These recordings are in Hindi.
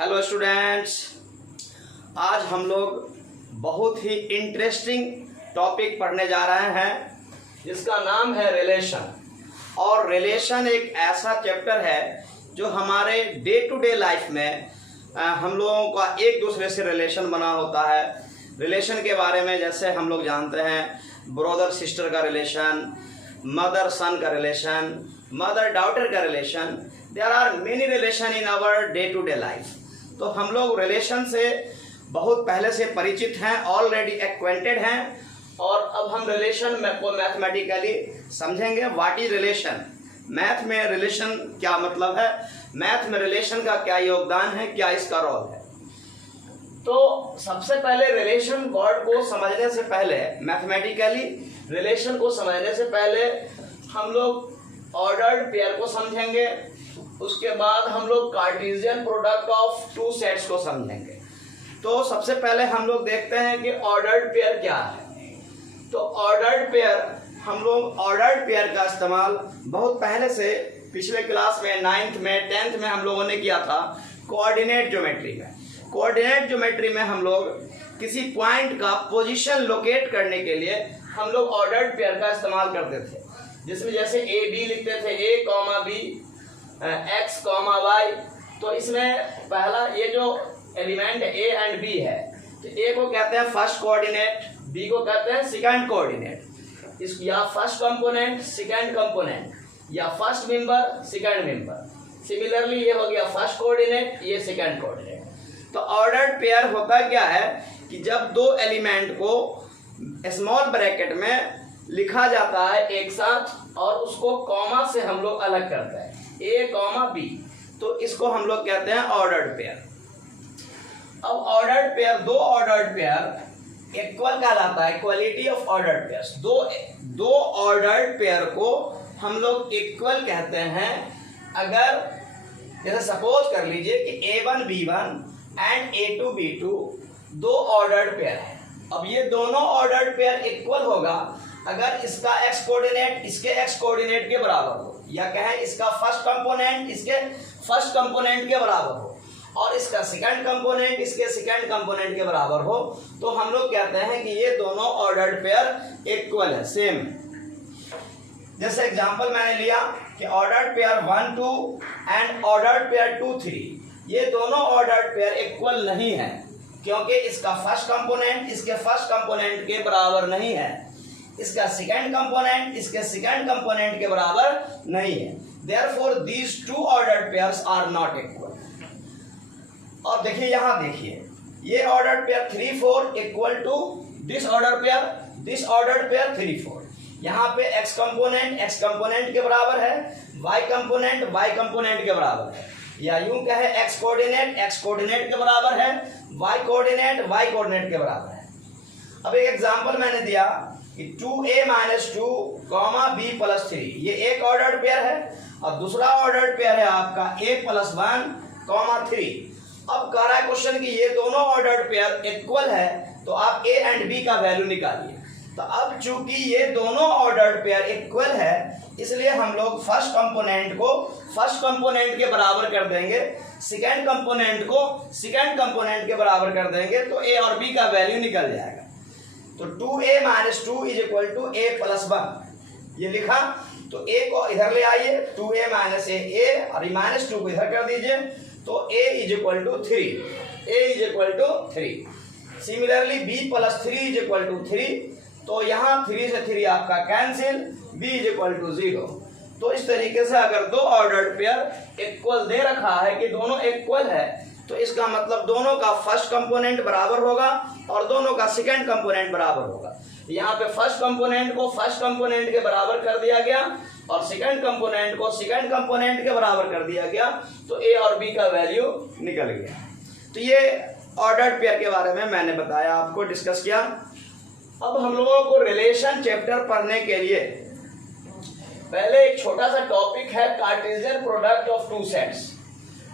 हेलो स्टूडेंट्स, आज हम लोग बहुत ही इंटरेस्टिंग टॉपिक पढ़ने जा रहे हैं जिसका नाम है रिलेशन। और रिलेशन एक ऐसा चैप्टर है जो हमारे डे टू डे लाइफ में हम लोगों का एक दूसरे से रिलेशन बना होता है। रिलेशन के बारे में जैसे हम लोग जानते हैं ब्रदर सिस्टर का रिलेशन, मदर सन का रिलेशन, मदर डॉटर का relation, there are many relation in our day to day life. तो हम लोग रिलेशन से बहुत पहले से परिचित हैं, ऑलरेडी एक्वेंटेड हैं, और अब हम रिलेशन को मैथमेटिकली समझेंगे। व्हाट इज रिलेशन, मैथ में रिलेशन क्या मतलब है, मैथ में रिलेशन का क्या योगदान है, क्या इसका रोल है। तो सबसे पहले रिलेशन वर्ड को समझने से पहले, मैथमेटिकली रिलेशन को समझने से पहले हम लोग ऑर्डर्ड पेयर को समझेंगे। उसके बाद हम लोग Cartesian product of two sets को समझेंगे। तो सबसे पहले हम लोग देखते हैं कि ऑर्डर्ड पेयर क्या है। तो ऑर्डर्ड पेयर, हम लोग ऑर्डर्ड पेयर का इस्तेमाल बहुत पहले से पिछले क्लास में 9th में 10th में हम लोगों ने किया था कोऑर्डिनेट ज्योमेट्री में। कोऑर्डिनेट ज्योमेट्री में हम लोग किसी पॉइंट का पोजीशन लोकेट करने के लिए हम लोग ऑर्डर्ड पेयर का इस्तेमाल करते थे, जिसमें जैसे ए बी लिखते थे, A comma B, X comma Y. तो इसमें पहला ये जो एलिमेंट ए एंड बी है, तो ए को कहते हैं फर्स्ट कोऑर्डिनेट, बी को कहते हैं सेकंड कोऑर्डिनेट, इस या फर्स्ट कंपोनेंट सेकंड कंपोनेंट, या first member second member. Similarly ये हो गया फर्स्ट कोऑर्डिनेट, ये सेकंड कोऑर्डिनेट। तो ऑर्डर्ड पेयर होता क्या है कि जब दो एलिमेंट को स्मॉल ब्रैकेट में लिखा जाता है एक साथ और उसको कॉमा से हम लोग अलग करते हैं, ए कॉमा बी, तो इसको हम लोग कहते हैं ऑर्डर्ड पेयर। अब ऑर्डर्ड पेयर, दो ऑर्डर्ड पेयर इक्वल कहलाता है, इक्वलिटी ऑफ ऑर्डर्ड पेयर्स। दो ऑर्डर्ड पेयर को हम लोग इक्वल कहते हैं अगर, जैसे सपोज कर लीजिए कि A1 B1 and A2 B2 दो ऑर्डर्ड पेयर है। अब ये दोनों ऑर्डर्ड पेयर इक्वल होगा अगर इसका x कोऑर्डिनेट इसके x कोऑर्डिनेट के बराबर हो, या कहें इसका फर्स्ट कंपोनेंट इसके फर्स्ट कंपोनेंट के बराबर हो, और इसका सेकंड कंपोनेंट इसके सेकंड कंपोनेंट के बराबर हो, तो हम लोग कहते हैं कि ये दोनों ऑर्डर्ड पेयर इक्वल है, सेम है। जैसे एग्जांपल मैंने लिया कि ordered pair 1 2 and ordered pair 2 3, ये दोनों ऑर्डर्ड पेयर इक्वल नहीं है क्योंकि इसका फर्स्ट कंपोनेंट इसके फर्स्ट कंपोनेंट के बराबर नहीं है, इसका सेकंड कंपोनेंट इसके सेकंड कंपोनेंट के बराबर नहीं है। Therefore, these two ordered pairs are not equal। और देखिए यहाँ देखिए, ये ordered pair 3 4 equal to this order pair 3 4। यहाँ पे x कंपोनेंट के बराबर है, y कंपोनेंट के बराबर है, या यूं कहे x कोऑर्डिनेट के बराबर है, y कोऑर्डिनेट के बराबर है। अब एक एग्जांपल मैंने दिया कि 2a - 2, b + 3, ये एक ऑर्डर्ड पेयर है, और दूसरा ऑर्डर्ड पेयर है आपका a + 1, 3। अब कह रहा है क्वेश्चन कि ये दोनों ऑर्डर्ड पेयर इक्वल है, तो आप a एंड b का वैल्यू निकालिए। तो अब चूंकि ये दोनों ऑर्डर्ड पेयर इक्वल है, इसलिए हम लोग फर्स्ट कंपोनेंट को फर्स्ट कंपोनेंट के बराबर कर देंगे, सेकंड कंपोनेंट को सेकंड कंपोनेंट के बराबर कर देंगे, तो a और b का वैल्यू निकल जाएगा। तो 2a - 2 = a + 1 ये लिखा। तो a को इधर ले आइए, 2a - a और -2 को इधर कर दीजिए, तो a = 3। सिमिलरली b + 3 = 3, तो यहाँ 3 से 3 आपका कैंसिल, b = 0। तो इस तरीके से अगर दो ऑर्डर्ड पेयर इक्वल दे रखा है कि दोनों इक्वल है, तो इसका मतलब दोनों का फर्स्ट कंपोनेंट बराबर होगा और दोनों का सेकंड कंपोनेंट बराबर होगा। यहाँ पे फर्स्ट कंपोनेंट को फर्स्ट कंपोनेंट के बराबर कर दिया गया और सेकंड कंपोनेंट को सेकंड कंपोनेंट के बराबर कर दिया गया, तो a और b का वैल्यू निकल गया। तो ये ऑर्डर्ड पेयर के बारे में मैंने बताया, आपको डिस्कस किया। अब हम लोगों को रिलेशन चैप्टर पढ़ने के लिए पहले एक छोटा सा टॉपिक है Cartesian product of two sets,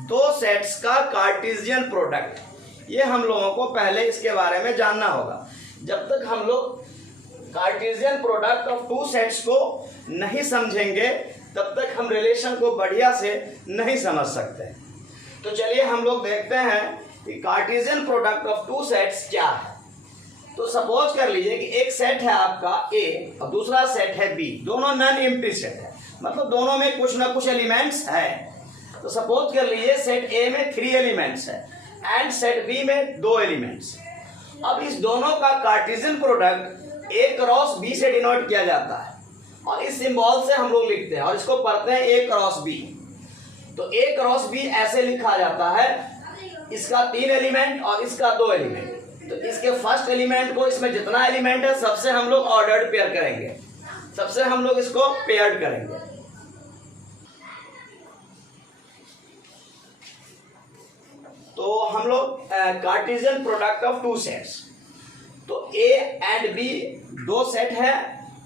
दो सेट्स का कार्टेशियन प्रोडक्ट। ये हम लोगों को पहले इसके बारे में जानना होगा। जब तक हम लोग Cartesian product of two sets को नहीं समझेंगे, तब तक हम रिलेशन को बढ़िया से नहीं समझ सकते। तो चलिए हम लोग देखते हैं कि Cartesian product of two sets क्या है। तो सपोज कर लीजिए कि एक सेट है आपका ए और दूसरा सेट है बी, दोनों नॉन एम्प्टी सेट है, मतलब दोनों में कुछ ना कुछ एलिमेंट्स है। तो सपोज कर लीजिए सेट ए में 3 एलिमेंट्स है एंड सेट बी में 2 एलिमेंट्स। अब इस दोनों का Cartesian product A cross B से डिनोट किया जाता है और इस सिंबल से हम लोग लिखते हैं और इसको पढ़ते हैं ए क्रॉस बी। तो ए क्रॉस बी ऐसे लिखा जाता है, इसका 3 एलिमेंट और इसका 2 एलिमेंट। तो इसके फर्स्ट एलिमेंट को, इसमें जितना एलिमेंट है सबसे हम लोग ऑर्डर्ड पेयर करेंगे, सबसे हम लोग इसको पेयर्ड करेंगे। तो हम लोग Cartesian product of two sets, तो ए एंड बी 2 सेट है,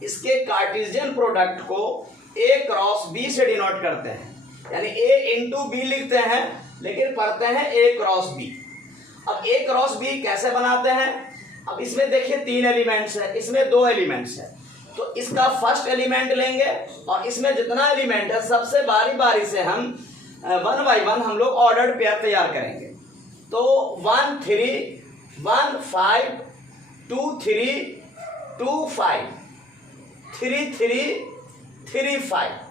इसके कार्टेशियन प्रोडक्ट को ए क्रॉस बी से डिनोट करते हैं, यानी ए इंटू बी लिखते हैं लेकिन पढ़ते हैं ए क्रॉस बी। अब ए क्रॉस बी कैसे बनाते हैं? अब इसमें देखिए 3 एलिमेंट्स है, इसमें 2 एलिमेंट्स है, तो इसका फर्स्ट एलिमेंट लेंगे और इसमें जितना एलिमेंट है सबसे बारी बारी से हम 1 बाई 1 हम लोग ऑर्डर्ड पेयर तैयार करेंगे। तो 1 3 1 5 2 3 2 5 3 3 3 5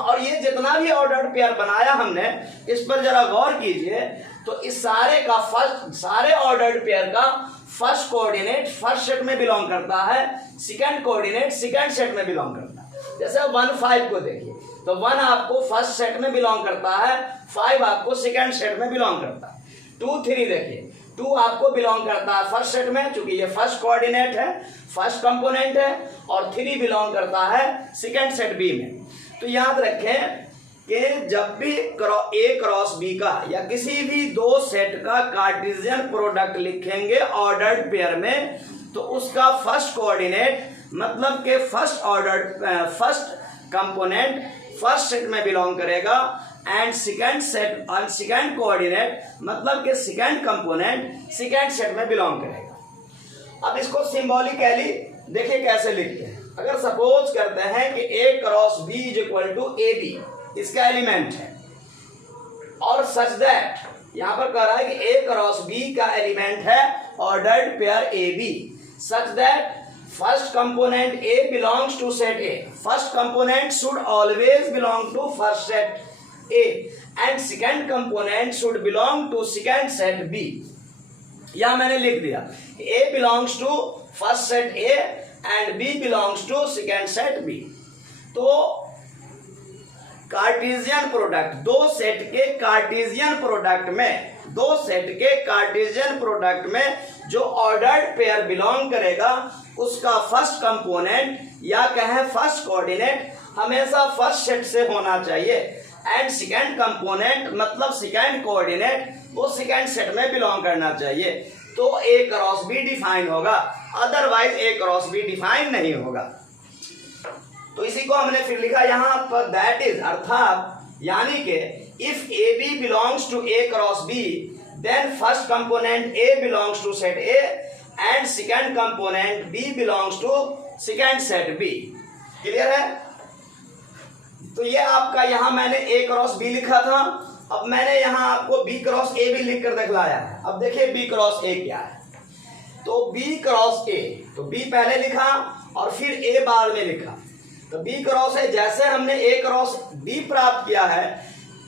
और ये जितना भी ऑर्डर्ड पेयर बनाया हमने, इस पर जरा गौर कीजिए। तो इस सारे ऑर्डर्ड पेयर का फर्स्ट कोऑर्डिनेट फर्स्ट सेट में बिलोंग करता है, सेकंड कोऑर्डिनेट सेकंड सेट में बिलोंग करता है। जैसे 1 5 को देखिए, तो 1 आपको फर्स्ट सेट में बिलोंग करता है, 5 आपको सेकंड सेट में बिलोंग करता है। 2 3 देखिए, 2 आपको बिलोंग करता है फर्स्ट सेट में, चूंकि ये फर्स्ट कोऑर्डिनेट है, फर्स्ट कंपोनेंट है, और 3 बिलोंग करता है सेकंड सेट बी में। तो याद रखें कि जब भी ए क्रॉस बी का या किसी भी 2 सेट का कार्टेशियन प्रोडक्ट लिखेंगे ऑर्डर्ड पेयर में, तो उसका फर्स्ट कोऑर्डिनेट मतलब के फर्स्ट कंपोनेंट फर्स्ट सेट में बिलोंग करेगा एंड सेकंड कोऑर्डिनेट मतलब के सेकंड कंपोनेंट सेकंड सेट में बिलोंग करेगा। अब इसको सिंबॉलिकली देखिए कैसे लिखते हैं। अगर सपोज करते हैं कि A cross B is equal to A B, इसका एलिमेंट है, और सच दैट यहां पर कह रहा है कि ए क्रॉस बी का एलिमेंट है ordered pair A B, such that first component A belongs to set A, first component should always belong to first set A and second component should belong to second set B. यहां मैंने लिख दिया A belongs to first set A and B belongs to second set B. तो कार्टेशियन प्रोडक्ट 2 सेट के कार्टेशियन प्रोडक्ट में जो ऑर्डर्ड पेयर बिलोंग करेगा उसका फर्स्ट कंपोनेंट या कहें फर्स्ट कोऑर्डिनेट हमेशा फर्स्ट सेट से होना चाहिए एंड सेकंड कंपोनेंट मतलब सेकंड कोऑर्डिनेट वो सेकंड सेट में बिलोंग करना चाहिए। तो ए क्रॉस बी डिफाइन होगा, otherwise A cross be define नहीं होगा। तो इसी को हमने फिर लिखा यहां पर दैट इज, अर्थात यानी कि if A B belongs to A cross B then first component A belongs to set A and second component B belongs to second set B. Clear है? तो ये आपका यहां मैंने ए क्रॉस बी लिखा था, अब मैंने यहां आपको बी क्रॉस ए भी लिख कर दिखलाया है। अब देखिए बी क्रॉस ए क्या है। तो बी क्रॉस ए, तो बी पहले लिखा और फिर ए बाद में लिखा। तो बी क्रॉस है, जैसे हमने ए क्रॉस बी प्राप्त किया है,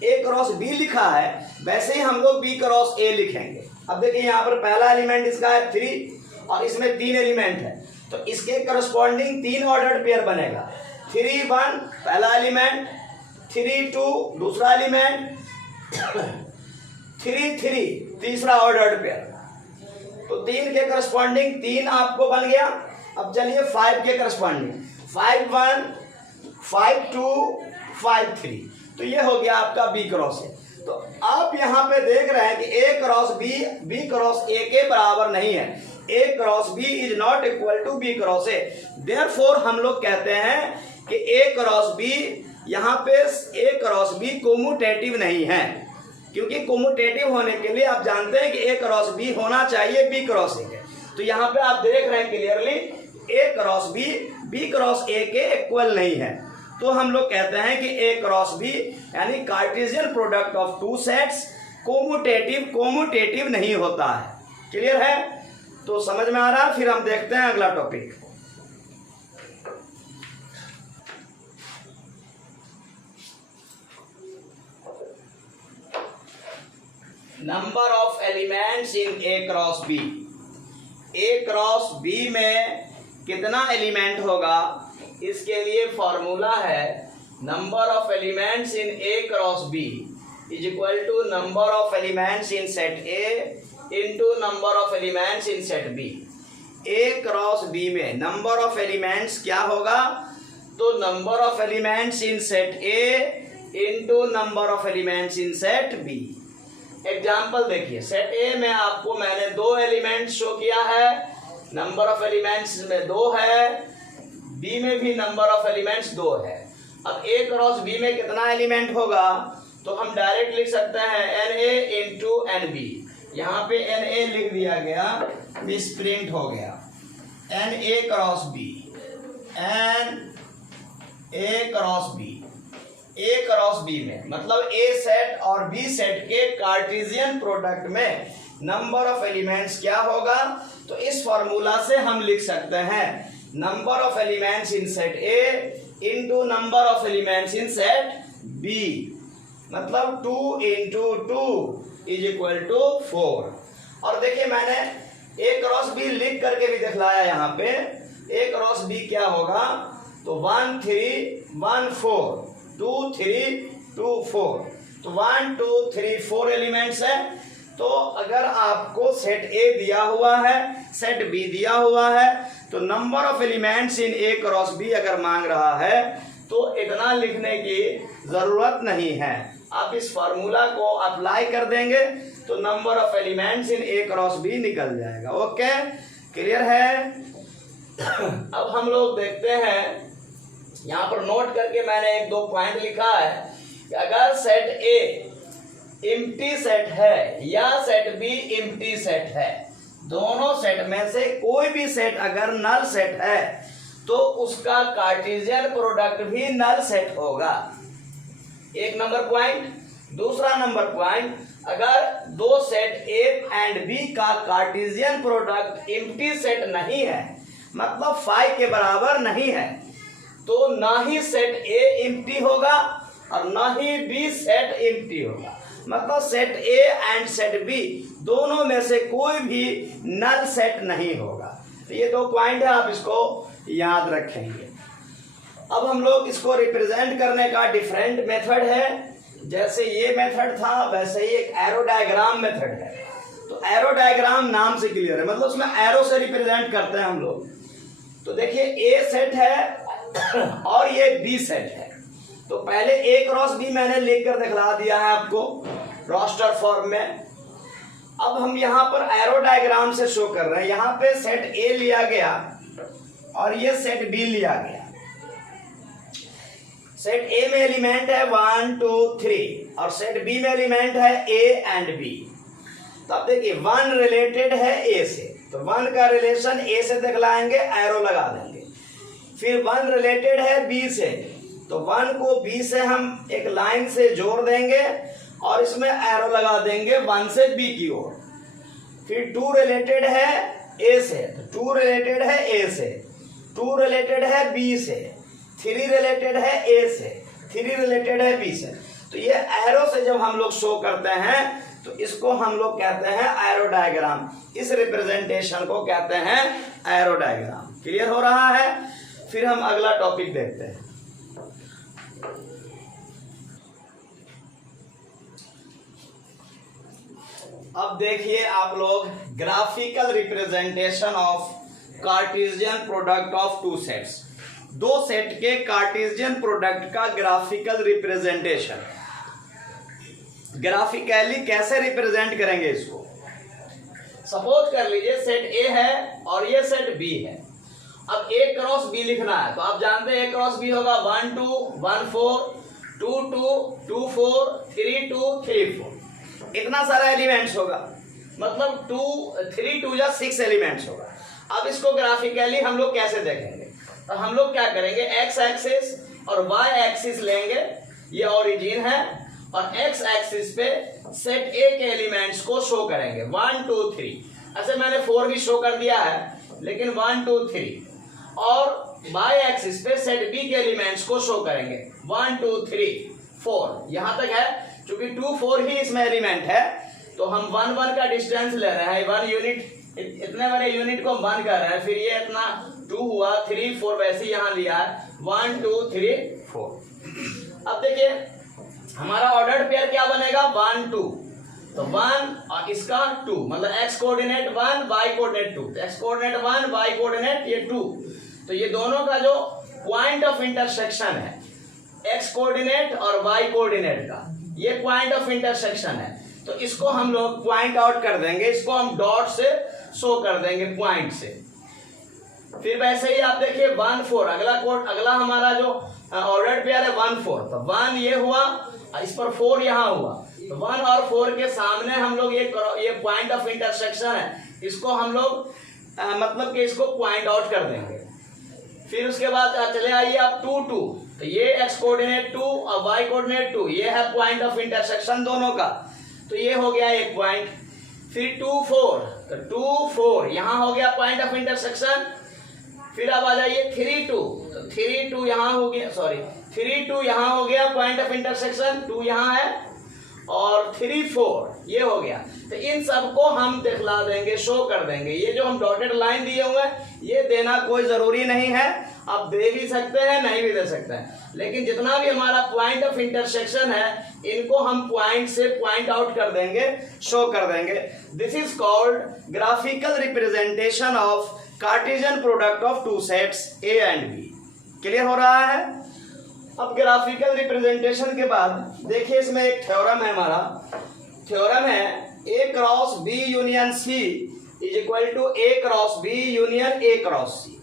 ए क्रॉस बी लिखा है, वैसे ही हम लोग बी क्रॉस ए लिखेंगे। अब देखिए यहाँ पर पहला एलिमेंट इसका है 3 और इसमें 3 एलिमेंट है, तो इसके करस्पॉन्डिंग 3 ऑर्डर्ड पेयर बनेगा। 3 1 पहला एलिमेंट, 3 2 दूसरा एलिमेंट, 3 3 तीसरा ऑर्डर्ड पेयर। तो 3 के करस्पॉन्डिंग 3 आपको बन गया। अब चलिए 5 के करस्पॉन्डिंग 5 1 5 2 5 3, तो ये हो गया आपका बी क्रॉस ए। तो आप यहाँ पे देख रहे हैं कि A cross B cross A के बराबर नहीं है। A cross B is not equal to B cross A. Therefore हम लोग कहते हैं कि ए क्रॉस बी, यहाँ पे ए क्रॉस बी कोमुटेटिव नहीं है, क्योंकि कोमुटेटिव होने के लिए आप जानते हैं कि ए क्रॉस बी होना चाहिए बी क्रॉस ए के। तो यहाँ पे आप देख रहे हैं clearly A cross B cross A के इक्वल नहीं है। तो हम लोग कहते हैं कि ए क्रॉस बी यानी Cartesian product of two sets commutative नहीं होता है। क्लियर है? तो समझ में आ रहा है? फिर हम देखते हैं अगला topic. Number of elements in A cross B. A cross B में कितना एलिमेंट होगा, इसके लिए फॉर्मूला है number of elements in A cross B is equal to number of elements in set A into number of elements in set B. A cross B में नंबर ऑफ एलिमेंट्स क्या होगा, तो number of elements in set A into number of elements in set B. Example देखिए, सेट ए में आपको मैंने 2 एलिमेंट्स शो किया है, नंबर ऑफ एलिमेंट्स में 2 है, बी में भी नंबर ऑफ एलिमेंट्स 2 है। अब ए क्रॉस बी में कितना एलिमेंट होगा, तो हम डायरेक्ट लिख सकते हैं n A into n B. यहाँ पे एन ए लिख दिया गया, मिसप्रिंट हो गया, n A cross B, n A cross B. A cross B में मतलब ए सेट और बी सेट के कार्टेशियन प्रोडक्ट में नंबर ऑफ एलिमेंट्स क्या होगा, तो इस फॉर्मूला से हम लिख सकते हैं number of elements in set A into number of elements in set B, मतलब 2 इंटू 2 इज इक्वल टू 4। और देखिए मैंने ए क्रॉस बी लिख करके भी दिखलाया यहाँ पे। ए क्रॉस बी क्या होगा, तो 1 3 1 4 2 3 2 4, तो 1 2 3 4 एलिमेंट्स है। तो अगर आपको सेट ए दिया हुआ है, सेट बी दिया हुआ है, तो number of elements in A cross B अगर मांग रहा है तो इतना लिखने की जरूरत नहीं है। आप इस फार्मूला को अप्लाई कर देंगे तो number of elements in A cross B निकल जाएगा। ओके, क्लियर है? अब हम लोग देखते हैं, यहाँ पर नोट करके मैंने 1-2 पॉइंट लिखा है कि अगर सेट ए एम्प्टी सेट है या सेट बी एम्प्टी सेट है, दोनों सेट में से कोई भी सेट अगर नल सेट है तो उसका कार्टेशियन प्रोडक्ट भी नल सेट होगा। 1 नंबर पॉइंट। दूसरा नंबर पॉइंट, अगर 2 सेट ए एंड बी का कार्टेशियन प्रोडक्ट एम्प्टी सेट नहीं है, मतलब 5 के बराबर नहीं है, तो ना ही सेट ए एम्प्टी होगा और ना ही बी सेट एम्प्टी होगा। मतलब set A and set B दोनों में से कोई भी नल सेट नहीं होगा। तो ये 2 पॉइंट है, आप इसको याद रखेंगे। अब हम लोग इसको रिप्रेजेंट करने का डिफरेंट मेथड है। जैसे ये मेथड था वैसे ही एक एरो डायग्राम मेथड है। तो एरो डायग्राम नाम से क्लियर है, मतलब उसमें एरो से रिप्रेजेंट करते हैं हम लोग। तो देखिए ए सेट है और ये बी सेट है। तो पहले ए क्रॉस बी मैंने लिखकर दिखला दिया है आपको रोस्टर फॉर्म में। अब हम यहाँ पर एरो डायग्राम से शो कर रहे हैं। यहाँ पे सेट ए लिया गया और ये सेट बी लिया गया। सेट ए में एलिमेंट है 1 2 3 और सेट बी में एलिमेंट है ए एंड बी। तो अब देखिए 1 रिलेटेड है ए से, तो 1 का रिलेशन ए से दिखलाएंगे, एरो लगा देंगे। फिर 1 रिलेटेड है बी से, तो 1 को बी से हम एक लाइन से जोड़ देंगे और इसमें एरो लगा देंगे 1 से बी की ओर। फिर 2 रिलेटेड है ए से, तो 2 रिलेटेड है ए से, 2 रिलेटेड है बी से, 3 रिलेटेड है ए से, 3 रिलेटेड है बी से। तो ये एरो से जब हम लोग शो करते हैं तो इसको हम लोग कहते हैं एरो डायग्राम। इस रिप्रेजेंटेशन को कहते हैं एरो डायग्राम। क्लियर हो रहा है? फिर हम अगला टॉपिक देखते हैं। अब देखिए आप लोग graphical representation of Cartesian product of 2 sets. 2 set के कार्टेशियन प्रोडक्ट का ग्राफिकल रिप्रेजेंटेशन। ग्राफिकली कैसे रिप्रेजेंट करेंगे इसको? सपोज कर लीजिए सेट ए है और ये सेट बी है। अब ए क्रॉस बी लिखना है, तो आप जानते हैं ए क्रॉस बी होगा 1 2 1 4 2 2 2 4 3 2 3 4। इतना सारा एलिमेंट्स होगा, मतलब 3 2 या 6 एलिमेंट्स होगा। अब इसको ग्राफिकली हम लोग कैसे देखेंगे? तो हम लोग क्या करेंगे, एक्स एक्सिस और y एक्सिस लेंगे, ये ओरिजिन है, और x एक्सिस पे सेट A के एलिमेंट्स को शो करेंगे 1 2 3। ऐसे मैंने 4 भी शो कर दिया है, लेकिन 1 2 3, और y एक्सिस पे सेट B के एलिमेंट्स को शो करेंगे 1 2 3 4। यहां तक है, क्योंकि 2 4 ही इसमें एलिमेंट है, तो हम 1 1 का डिस्टेंस ले रहे हैं, 1 यूनिट, इतने बड़े यूनिट को हम 1 कर रहे हैं, फिर ये इतना 2 हुआ, 3 4 वैसे यहां लिया है 1 2 3 4। अब देखिए हमारा ऑर्डर्ड पेयर क्या बनेगा 1 2, तो 1 और इसका 2, मतलब x coordinate 1 y coordinate 2, x coordinate 1 y coordinate ये 2, तो ये दोनों का जो पॉइंट ऑफ इंटरसेक्शन है x कोऑर्डिनेट और y कोऑर्डिनेट का, ये पॉइंट ऑफ इंटरसेक्शन है, तो इसको हम लोग पॉइंट आउट कर देंगे, इसको हम डॉट से शो कर देंगे, पॉइंट से। फिर वैसे ही आप देखिए 1 4, अगला हमारा जो ऑर्डर्ड पेयर है 1 4, तो 1 ये हुआ, इस पर 4 यहाँ हुआ, तो 1 और 4 के सामने हम लोग ये पॉइंट ऑफ इंटरसेक्शन है, इसको हम लोग मतलब कि इसको पॉइंट आउट कर देंगे। फिर उसके बाद चले आइए आप 2 2, तो ये x कोऑर्डिनेट 2 और y कोऑर्डिनेट 2, ये है पॉइंट ऑफ इंटरसेक्शन दोनों का, तो ये हो गया एक पॉइंट। फिर 2 4, तो 2 4 यहां हो गया पॉइंट ऑफ इंटरसेक्शन। फिर अब आ जाइए 3 2, तो 3 2 यहां हो गया, सॉरी 3 2 यहां हो गया पॉइंट ऑफ इंटरसेक्शन, 2 यहां है, और 3 4 ये हो गया। तो इन सबको हम दिखला देंगे, शो कर देंगे। ये जो हम डॉटेड लाइन दिए हुए हैं ये देना कोई जरूरी नहीं है, आप दे भी सकते हैं, नहीं भी दे सकते हैं, लेकिन जितना भी हमारा पॉइंट ऑफ इंटरसेक्शन है इनको हम पॉइंट से पॉइंट आउट कर देंगे, शो कर देंगे। This is called graphical representation of Cartesian product of two sets A and B। Clear हो रहा है? अब ग्राफिकल रिप्रेजेंटेशन के बाद देखिए इसमें एक थ्योरम है, हमारा थ्योरम है A cross B union C is equal to A cross B union A cross C,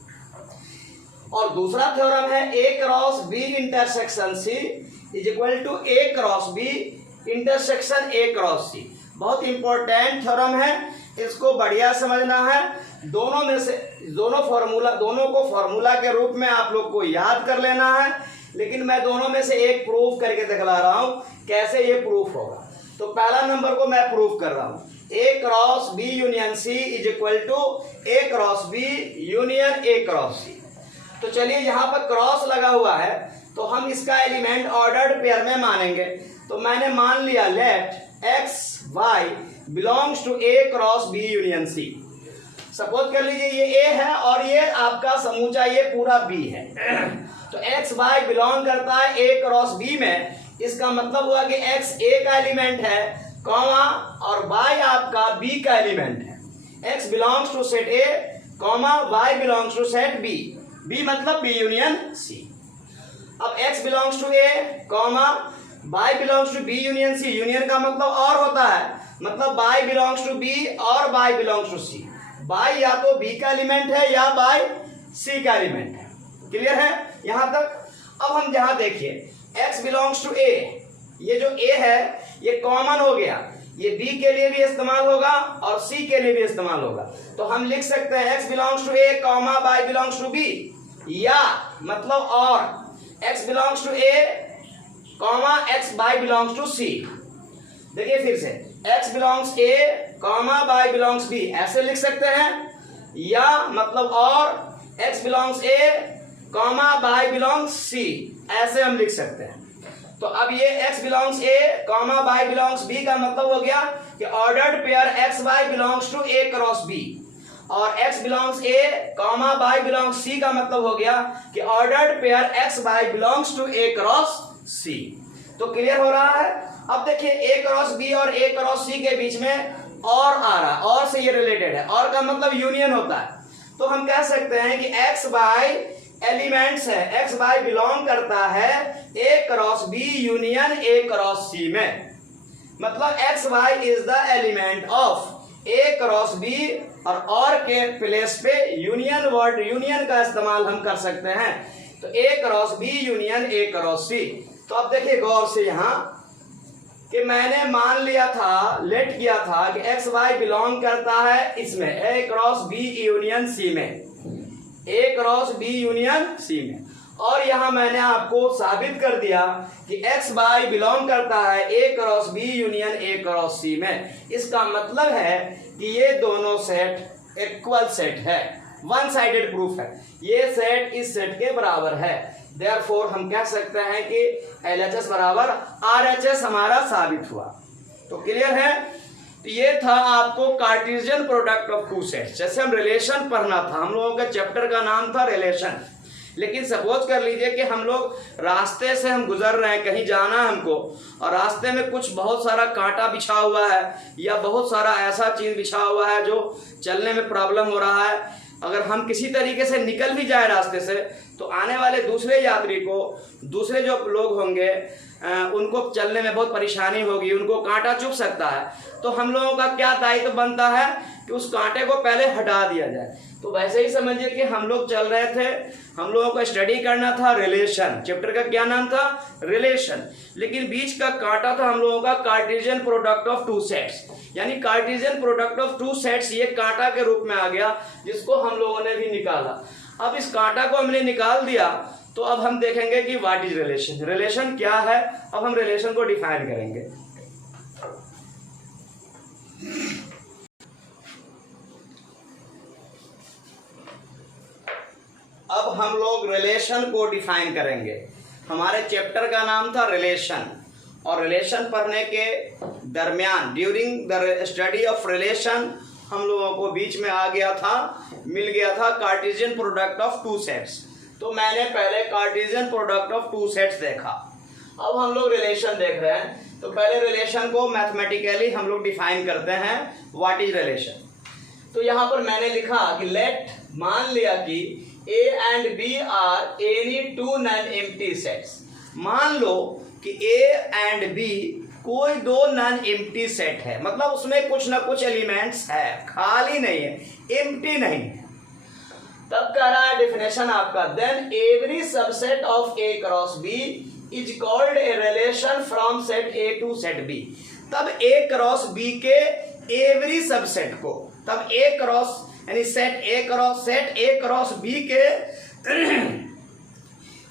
और दूसरा थ्योरम है A cross B intersection C is equal to A cross B intersection A cross C। बहुत इंपॉर्टेंट थ्योरम है, इसको बढ़िया समझना है। दोनों में से दोनों को फॉर्मूला के रूप में आप लोग को याद कर लेना है, लेकिन मैं दोनों में से एक प्रूफ करके दिखला रहा हूं कैसे ये प्रूफ होगा। तो पहला नंबर को मैं प्रूफ कर रहा हूं, A cross B union C is equal to A cross B union A cross C। तो चलिए यहाँ पर क्रॉस लगा हुआ है, तो हम इसका एलिमेंट ऑर्डर्ड पेयर में मानेंगे। तो मैंने मान लिया let x y belongs to A cross B union C। Suppose कर लीजिए ये A है और ये आपका समूचा ये पूरा B है, तो x y बिलोंग करता है A क्रॉस B में। इसका मतलब हुआ कि x A का एलिमेंट है, कॉमा, और y आपका B का एलिमेंट है। x belongs to set A, comma, y belongs to set B, B मतलब B यूनियन C। अब x belongs to A, comma, y belongs to B union C। Union का मतलब और होता है, मतलब y बिलोंग्स टू B और y belongs to C। y या तो B का एलिमेंट है या y C का एलिमेंट है। क्लियर है यहां तक? अब हम जहां देखिए x बिलोंग्स टू A, ये जो A है ये कॉमन हो गया, ये B के लिए भी इस्तेमाल होगा और C के लिए भी इस्तेमाल होगा। तो हम लिख सकते हैं x belongs to A, comma, y belongs to B, या मतलब और x belongs to A, comma, x y belongs to C। देखिए फिर से x belongs A, comma, y belongs B, ऐसे लिख सकते हैं, या मतलब और x belongs A, comma, y belongs C, ऐसे हम लिख सकते हैं। तो अब ये x belongs A, comma, y belongs B का मतलब हो गया कि ordered pair x y belongs to A cross B, और x belongs A, comma, y belongs C का मतलब हो गया कि ordered pair x y belongs to A cross C। तो क्लियर हो रहा है? अब देखिए A क्रॉस B और A क्रॉस C के बीच में और आ रहा, और से ये रिलेटेड है, और का मतलब यूनियन होता है। तो हम कह सकते हैं कि x y एलिमेंट्स है, x y बिलोंग करता है A cross B union A cross C में, मतलब x y is the element of A cross B, और के प्लेस पे यूनियन वर्ड यूनियन का इस्तेमाल हम कर सकते हैं। तो A cross B union A cross C। तो अब देखिए गौर से यहां कि मैंने मान लिया था, लेट किया था कि x y बिलोंग करता है इसमें A cross B union C में, A cross B union C में, और यहाँ मैंने आपको साबित कर दिया कि एक्स वाई बिलोंग करता है A cross B union A cross C में। इसका मतलब है कि ये दोनों सेट इक्वल सेट है, वन साइडेड प्रूफ है, ये सेट इस सेट के बराबर है। देयरफॉर हम कह सकते हैं कि LHS बराबर RHS हमारा साबित हुआ। तो क्लियर है। तो ये था आपको Cartesian product of two sets. जैसे हम रिलेशन पढ़ना था, हम लोगों के चैप्टर का नाम था रिलेशन, लेकिन सपोज कर लीजिए कि हम लोग रास्ते से हम गुजर रहे हैं, कहीं जाना है हमको, और रास्ते में कुछ बहुत सारा कांटा बिछा हुआ है या बहुत सारा ऐसा चीज बिछा हुआ है जो चलने में प्रॉब्लम हो रहा है। अगर हम किसी तरीके से निकल भी जाए रास्ते से, तो आने वाले दूसरे यात्री को, दूसरे जो लोग होंगे उनको चलने में बहुत परेशानी होगी, उनको कांटा चुभ सकता है। तो हम लोगों का क्या दायित्व बनता है कि उस कांटे को पहले हटा दिया जाए। तो वैसे ही समझिए कि हम लोग चल रहे थे, हम लोगों को स्टडी करना था रिलेशन, चैप्टर का क्या नाम था, रिलेशन, लेकिन बीच का कांटा था हम लोगों का Cartesian product of two sets, यानी Cartesian product of two sets ये कांटा के रूप में आ गया, जिसको हम लोगों ने भी निकाला। अब इस कांटा को हमने निकाल दिया, तो अब हम देखेंगे कि व्हाट इज रिलेशन, रिलेशन क्या है। अब हम रिलेशन को डिफाइन करेंगे। अब हम लोग रिलेशन को डिफाइन करेंगे। हमारे चैप्टर का नाम था रिलेशन, और रिलेशन पढ़ने के दरमियान during the study of relation हम लोगों को बीच में आ गया था, मिल गया था Cartesian product of two sets. तो मैंने पहले Cartesian product of two sets देखा, अब हम लोग रिलेशन देख रहे हैं। तो पहले रिलेशन को मैथमेटिकली हम लोग डिफाइन करते हैं, व्हाट इज रिलेशन। तो यहाँ पर मैंने लिखा कि लेट, मान लिया कि A and B are any two non-empty sets। मान लो कि A and B कोई दो नॉन एम्प्टी सेट है, मतलब उसमें कुछ ना कुछ एलिमेंट्स है, खाली नहीं है, एम्प्टी नहीं है। तब कह रहा है डेफिनेशन आपका, then every subset of A cross B is called a relation from set A to set B। तब A क्रॉस B के एवरी सबसेट को, तब A क्रॉस यानी सेट A क्रॉस B के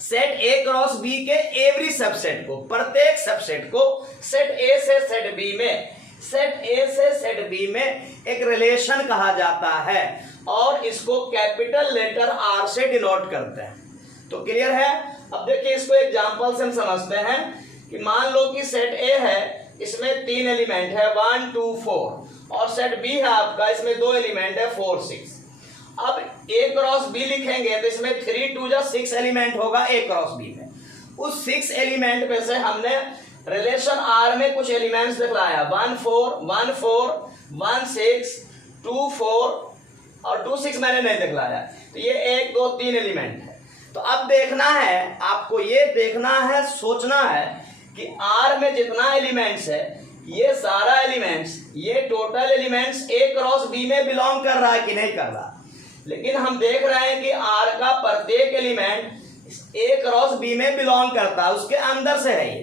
सेट A क्रॉस B के एवरी सबसेट को, प्रत्येक सबसेट को सेट A से सेट B में, सेट A से सेट B में एक रिलेशन कहा जाता है, और इसको कैपिटल लेटर R से डिनोट करते हैं। तो क्लियर है। अब देखिए इसको एग्जांपल से हम समझते हैं कि मान लो कि सेट A है, इसमें 3 एलिमेंट है 1 2 4, और सेट B है आपका, इसमें 2 एलिमेंट है 4 6। अब A क्रॉस B लिखेंगे तो इसमें 3 2 6 एलिमेंट होगा A क्रॉस B में। उस 6 एलिमेंट में से हमने रिलेशन R में कुछ एलिमेंट्स दिखलाया, 1 4 1 4 1 6 2 4 और 2 6 मैंने नहीं दिखलाया। तो ये 1 2 3 एलिमेंट है। तो अब देखना है आपको, ये देखना है, सोचना है कि R में जितना एलिमेंट्स है, ये सारा एलिमेंट्स, ये total elements A cross B में बिलोंग कर रहा है कि नहीं कर रहा। लेकिन हम देख रहे हैं कि R का प्रत्येक एलिमेंट A क्रॉस B में बिलोंग करता है, उसके अंदर से है ये।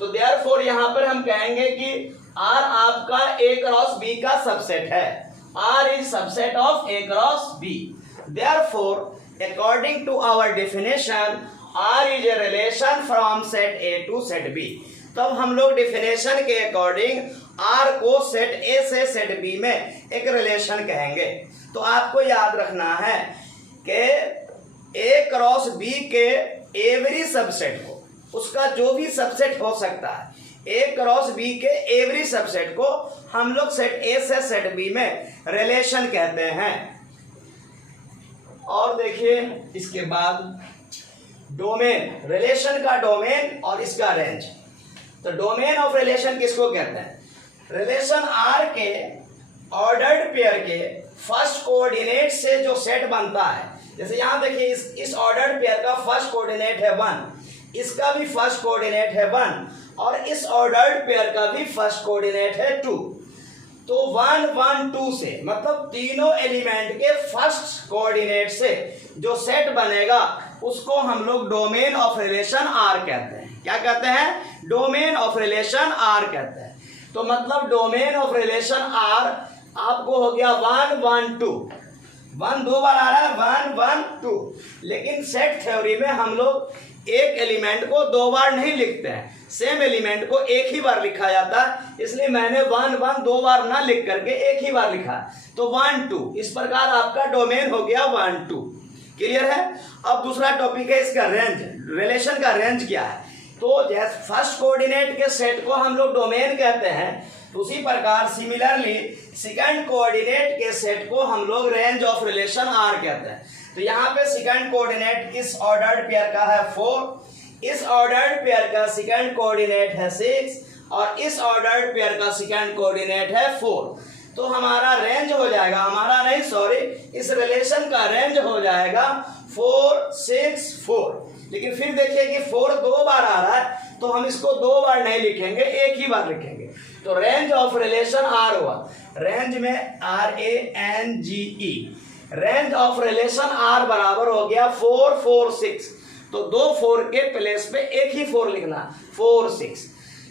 तो देयरफॉर यहाँ पर हम कहेंगे कि R आपका A क्रॉस B का सबसेट है, R is subset of A cross B। Therefore according to our definition R is a relation from set A to set B। तब हम लोग डेफिनेशन के अकॉर्डिंग R को सेट A से सेट B में एक रिलेशन कहेंगे। तो आपको याद रखना है कि A क्रॉस B के एवरी सबसेट को, उसका जो भी सबसेट हो सकता है, A क्रॉस B के एवरी सबसेट को हम लोग सेट A से सेट B में रिलेशन कहते हैं। और देखिए इसके बाद डोमेन, रिलेशन का डोमेन और इसका रेंज। तो डोमेन ऑफ रिलेशन किसको कहते हैं, रिलेशन R के ऑर्डर्ड पेयर के फर्स्ट कोऑर्डिनेट से जो सेट बनता है। जैसे यहां देखिए इस ऑर्डर्ड पेयर का फर्स्ट कोऑर्डिनेट है 1, इसका भी फर्स्ट कोऑर्डिनेट है 1, और इस ऑर्डर्ड पेयर का भी फर्स्ट कोऑर्डिनेट है 2। तो 1 1 2 से, मतलब तीनों एलिमेंट के फर्स्ट कोऑर्डिनेट से जो सेट बनेगा उसको हम लोग डोमेन ऑफ रिलेशन R कहते हैं। क्या कहते हैं, डोमेन ऑफ रिलेशन R कहते हैं। तो मतलब डोमेन ऑफ रिलेशन R आपको हो गया 1 1 2, 1 2 बार आ रहा है, 1 1 2। लेकिन सेट थ्योरी में हम लोग एक एलिमेंट को 2 बार नहीं लिखते हैं, सेम एलिमेंट को एक ही बार लिखा जाता है, इसलिए मैंने 1 1 2 बार ना लिख करके एक ही बार लिखा। तो 1 2, इस प्रकार आपका डोमेन हो गया 1 2। क्लियर है। अब दूसरा टॉपिक है इसका रेंज। रिलेशन का रेंज क्या है? तो जैसे फर्स्ट कोऑर्डिनेट के सेट को हम लोग डोमेन कहते हैं, तो उसी प्रकार सिमिलरली सेकंड कोऑर्डिनेट के सेट को हम लोग रेंज ऑफ रिलेशन आर कहते हैं। तो यहाँ पे सेकंड कोऑर्डिनेट इस ऑर्डर्ड पेयर का है 4, इस ऑर्डर्ड पेयर का सेकंड कोऑर्डिनेट है 6 और इस ऑर्डर्ड पेयर का सेकंड कोऑर्डिनेट है 4। तो हमारा रेंज हो जाएगा, हमारा नहीं सॉरी, इस रिलेशन का रेंज हो जाएगा 4 6 4। लेकिन फिर देखिए कि 4 2 बार आ रहा है, तो हम इसको 2 बार नहीं लिखेंगे, एक ही बार लिखेंगे। तो रेंज ऑफ रिलेशन आर हुआ, रेंज में RANGE, range of relation R बराबर हो गया 4 4 6। तो 2 4 के प्लेस पे एक ही 4 लिखना, 4 6।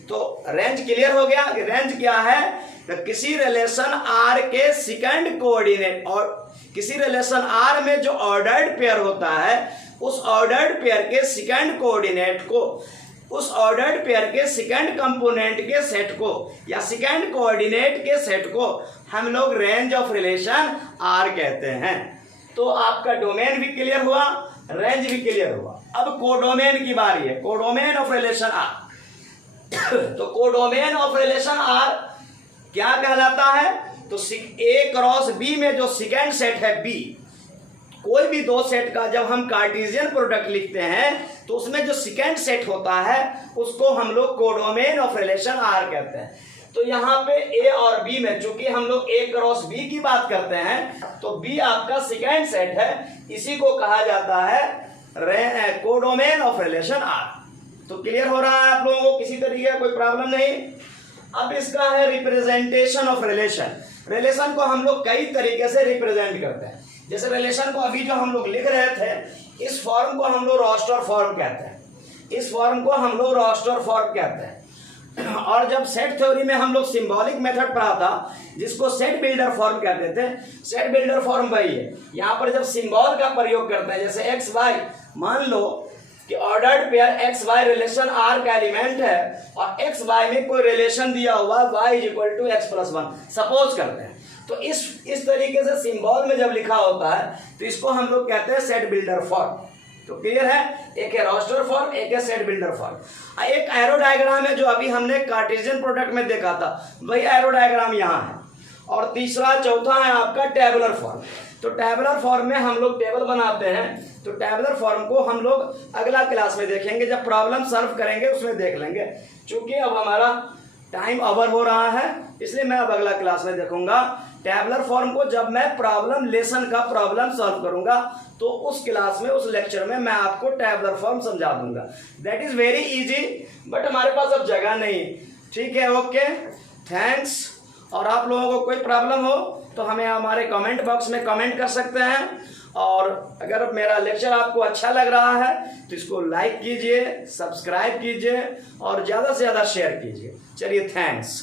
तो रेंज क्लियर हो गया। रेंज क्या है? तो किसी रिलेशन आर के सेकंड कोऑर्डिनेट और किसी रिलेशन आर में जो ऑर्डर्ड पेयर होता है, उस ऑर्डर्ड पेयर के सेकंड कोऑर्डिनेट को, उस ऑर्डर्ड पेयर के सेकंड कंपोनेंट के सेट को या सेकंड कोऑर्डिनेट के सेट को हम लोग रेंज ऑफ रिलेशन आर कहते हैं। तो आपका डोमेन भी क्लियर हुआ, रेंज भी क्लियर हुआ। अब कोडोमेन की बारी है, कोडोमेन ऑफ रिलेशन आर। तो कोडोमेन ऑफ रिलेशन आर क्या कहलाता है? तो A क्रॉस B में जो सेकंड सेट है B, कोई भी दो सेट का जब हम कार्टेशियन प्रोडक्ट लिखते हैं तो उसमें जो सेकंड सेट होता है उसको हम लोग कोडोमेन ऑफ रिलेशन आर कहते हैं। तो यहाँ पे A और B में चूंकि हम लोग A क्रॉस B की बात करते हैं, तो B आपका सेकंड सेट है, इसी को कहा जाता है कोडोमेन ऑफ रिलेशन आर। तो क्लियर हो रहा है आप लोगों को? किसी तरीके का कोई प्रॉब्लम नहीं। अब इसका है रिप्रेजेंटेशन ऑफ रिलेशन। रिलेशन को हम लोग कई तरीके से रिप्रेजेंट करते हैं। जैसे रिलेशन को अभी जो हम लोग लिख रहे थे, इस फॉर्म को हम लोग रोस्टर फॉर्म कहते हैं, इस फॉर्म को हम लोग रोस्टर फॉर्म कहते हैं। और जब सेट थ्योरी में हम लोग सिंबॉलिक मेथड पढ़ा था, जिसको सेट बिल्डर फॉर्म कहते थे, सेट बिल्डर फॉर्म वही है। यहाँ पर जब सिंबल का प्रयोग करते हैं, जैसे एक्स वाई, मान लो कि ordered pair x y relation R का एलिमेंट है और एक्स वाई में कोई रिलेशन दिया हुआ y is equal to x plus 1 suppose करते हैं। तो इस तरीके से सिंबल में जब लिखा होता है तो इसको हम लोग कहते हैं सेट बिल्डर फॉर्म। तो क्लियर है, एक है रोस्टर फॉर्म, एक है सेट बिल्डर फॉर्म। एक एरो डायग्राम है जो अभी हमने कार्टेशियन प्रोडक्ट में देखा था, वही एरो डायग्राम यहाँ है। और तीसरा चौथा है आपका टेबुलर फॉर्म। तो टेबुलर फॉर्म में हम लोग टेबल बनाते हैं, तो टेबुलर फॉर्म को हम लोग अगला क्लास में देखेंगे, जब प्रॉब्लम सॉल्व करेंगे उसमें देख लेंगे। चूंकि अब हमारा टाइम ओवर हो रहा है, इसलिए मैं अब अगला क्लास में देखूंगा टेबुलर फॉर्म को। जब मैं प्रॉब्लम लेसन का प्रॉब्लम सॉल्व करूंगा तो उस क्लास में, उस लेक्चर में मैं आपको टेबुलर फॉर्म समझा दूंगा। That is very easy, but हमारे पास अब जगह नहीं। ठीक है, ओके, थैंक्स। और आप लोगों को कोई प्रॉब्लम हो तो हमें हमारे कमेंट बॉक्स में कमेंट कर सकते हैं। और अगर मेरा लेक्चर आपको अच्छा लग रहा है तो इसको लाइक कीजिए, सब्सक्राइब कीजिए और ज़्यादा से ज़्यादा शेयर कीजिए। चलिए, थैंक्स।